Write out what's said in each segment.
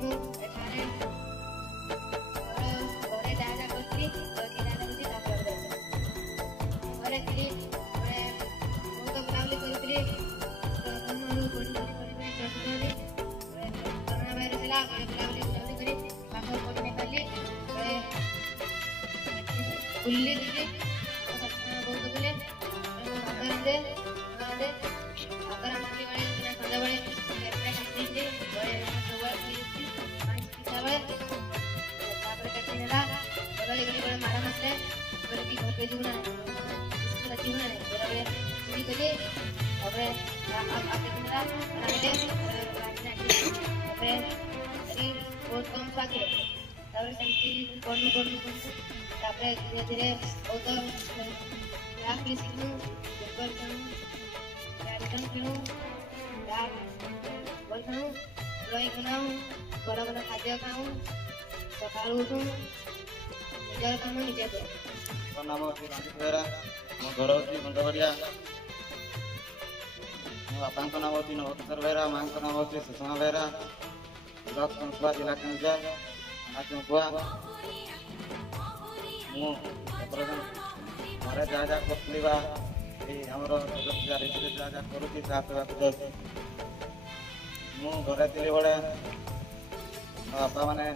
ମୁଁ ଏଠାରେ ଘରେ ଯାହା ଯାହା କରିଥିଲି ଚିନ୍ତା ଲାଗୁଛି ତାପରେ ଘରେ ଥିଲି ବହୁତ ବୁଲାବୁଲି କରୁଥିଲି କରୋନା ଭାଇରସ ହେଲା ବୁଲାବୁଲି କରି ପାଠ ପଢ଼ି ନେଇ ପାରିଲି ବୁଲିଲି ଦିଦି ବହୁତ ବୁଲେ ସନ୍ଧ୍ୟାବେଳେ ତାପରେ କେତେ ହେଲା ମାଡ଼ ମାସରେ କି ଘରକୁ ଯିବୁ ନା ଯିବୁ ନା ବେଳେବେଳେ ଚୁରି କଲି ତାପରେ ବହୁତ କମ୍ ପାଖରେ ତାପରେ ସେମିତି ପଢ଼ୁ ତାପରେ ଧୀରେ ଧୀରେ ବହୁତ କ୍ଲାସ୍ ବି ଶିଖୁ ଫୁଟବଲ ଖେଳୁ ବ୍ୟାଡମିଣ୍ଟନ ଖେଳୁ ବଲ୍ ଖେଳୁ ଡ୍ରଇଂ ବନାଉ ଭଲ ଭଲ ଖାଦ୍ୟ ଖାଉ ସକାଳୁ ଉଠୁ ନିଜର କାମ ନିଜେ କରୁ। ମୋ ନାମ ହେଉଛି ରଞ୍ଜିତ ବେହେରା, ମୋ ଘର ହେଉଛି ଗଣ୍ଡବଡ଼ିଆ, ମୋ ବାପାଙ୍କ ନାମ ହେଉଛି ନବକିଶୋର ବେହେରା, ମାଆଙ୍କ ନାମ ହେଉଛି ସୁଷମା ବେହେରା, ବ୍ଲକ ଚମ୍ପୁଆ, ଜିଲ୍ଲା କେନ୍ଦୁଝର, ଥାନା ଚମ୍ପୁଆ। ମୁଁ ଘରେ ଯାହା ଯାହା କରୁଥିଲି ବା ଏଇ ଆମର ଯାହା ଯାହା କରୁଛି ତାହା କରିବାକୁ ଯାଉଛି। ମୁଁ ଘରେ ଥିଲି ବେଳେ ମୋ ବାପା ମାନେ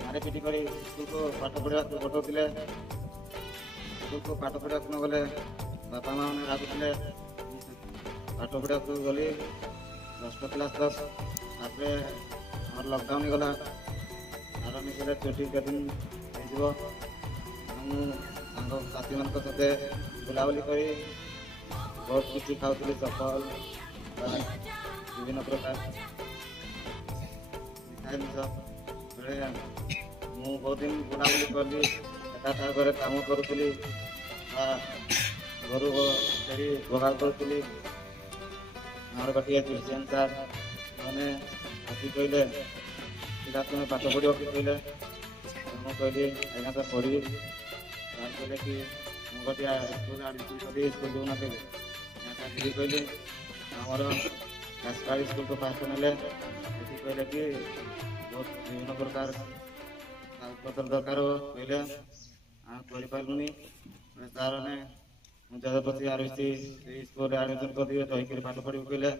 ମାରି ପିଟି କରି ସ୍କୁଲକୁ ପାଠ ପଢ଼ିବାକୁ ପଠାଉଥିଲେ। ସ୍କୁଲକୁ ପାଠ ପଢ଼ିବାକୁ ନ ଗଲେ ବାପା ମା ମାନେ ରାଗୁଥିଲେ। ପାଠ ପଢ଼ିବାକୁ ଗଲି 10th କ୍ଲାସ୍ ତାପରେ ଆମର ଲକଡାଉନ୍ ହେଇଗଲା। ଆଗାମୀ ଛୁଟି କେଦିନ ହେଇଯିବ ମୁଁ ସାଙ୍ଗସାଥିମାନଙ୍କ ସହିତ ବୁଲାବୁଲି କରି ବହୁତ କିଛି ଖାଉଥିଲି ଚପଲ ବିଭିନ୍ନ ପ୍ରକାର ମିଠା ଜିନିଷ ବେଳେ ମୁଁ ବହୁତ ଦିନ ବୁଲାବୁଲି କଲି ଏକା ଘରେ କାମ କରୁଥିଲି ବା ଘରୁ ଫେରି ବଗାଳ କରୁଥିଲି। ଆମର ଗୋଟିଏ ଟ୍ୟୁସନ୍ ସାର୍ ମାନେ ଆସି କହିଲେ ପିଲା ତୁମେ ପାଠ ପଢ଼ିବ କି କହିଲେ ମୁଁ କହିଲି ଆଜ୍ଞା ତ ପଢ଼ିବି। ସାର୍ କହିଲେ କି ମୁଁ ଗୋଟିଏ ସ୍କୁଲ ଆଡ଼ମିସନ୍ କରି ସ୍କୁଲ ଯିବୁ ନା କହିଲେ ସାର୍ କହିଲି ଆମର କାଶପାଳି ସ୍କୁଲକୁ ଫାଷ୍ଟ ନେଲେ ସେଠି କହିଲେ କି ବହୁତ ବିଭିନ୍ନ ପ୍ରକାର କାଗଜପତ୍ର ଦରକାର କହିଲେ ଆମେ କରିପାରିଲୁନି। ସାର୍ ମାନେ ମୁଁ ଜଗତପତି ଆରବିସି ସେଇ ସ୍କୁଲରେ ଆଡ଼ମିସନ୍ କରିଦିଏ ରହିକରି ପାଠ ପଢ଼ିବୁ କହିଲେ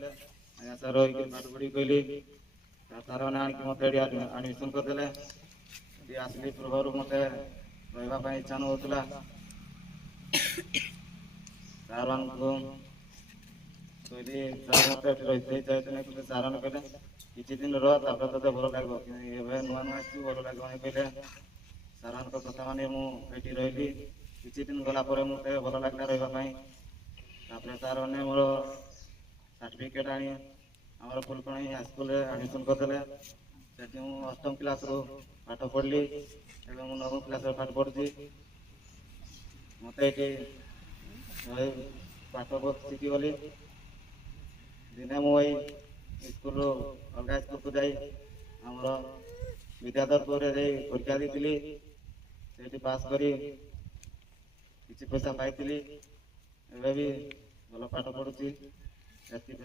ଆଜ୍ଞା ସାର୍ ରହିକରି ପାଠ ପଢ଼ିବି କହିଲି। ସାର୍ ମାନେ ଆଣିକି ମୋତେ ଏଠି ଆଡ଼ମିସନ୍ କରିଦେଲେ। ଏଠି ଆସିଲି ପୂର୍ବରୁ ମୋତେ ରହିବା ପାଇଁ ଇଚ୍ଛା ନହେଉଥିଲା। ସାର୍ ମାନଙ୍କୁ କହିଲି ସାର୍ ମୋତେ ଏଠି ରହିଯାଇଥିଲେ କିନ୍ତୁ ସାର୍ ମାନେ କହିଲେ କିଛି ଦିନ ରହ ତାପରେ ତୋତେ ଭଲ ଲାଗିବ କିନ୍ତୁ ଏବେ ନୂଆ ନୂଆ ଆସିଛୁ ଭଲ ଲାଗିବନି କହିଲେ। ସାର୍ଙ୍କ କଥା ମାନେ ମୁଁ ଏଠି ରହିଲି। କିଛି ଦିନ ଗଲା ପରେ ମୋତେ ଭଲ ଲାଗିଲା ରହିବା ପାଇଁ। ତାପରେ ସାର୍ ମାନେ ମୋର ସାର୍ଟିଫିକେଟ୍ ଆଣି ଆମର ଫୁଲକଣି ହାଇସ୍କୁଲରେ ଆଡ଼ମିସନ୍ କରିଦେଲେ। ସେଠି ମୁଁ 8ମ କ୍ଲାସ୍ରୁ ପାଠ ପଢ଼ିଲି। ଏବେ ମୁଁ 9ମ କ୍ଲାସ୍ରେ ପାଠ ପଢ଼ୁଛି। ମୋତେ ଏଠି ପାଠ ବହୁତ ଶିଖିଗଲି। ଦିନେ ମୁଁ ଏଇ ସ୍କୁଲରୁ ଅଲଗା ସ୍କୁଲକୁ ଯାଇ ଆମର ବିଦ୍ୟାଧରପୁରରେ ଯାଇ ପରୀକ୍ଷା ଦେଇଥିଲି। ସେଇଠି ପାସ୍ କରି କିଛି ପଇସା ପାଇଥିଲି। ଏବେ ବି ଭଲ ପାଠ ପଢ଼ୁଛି। ଏତିକି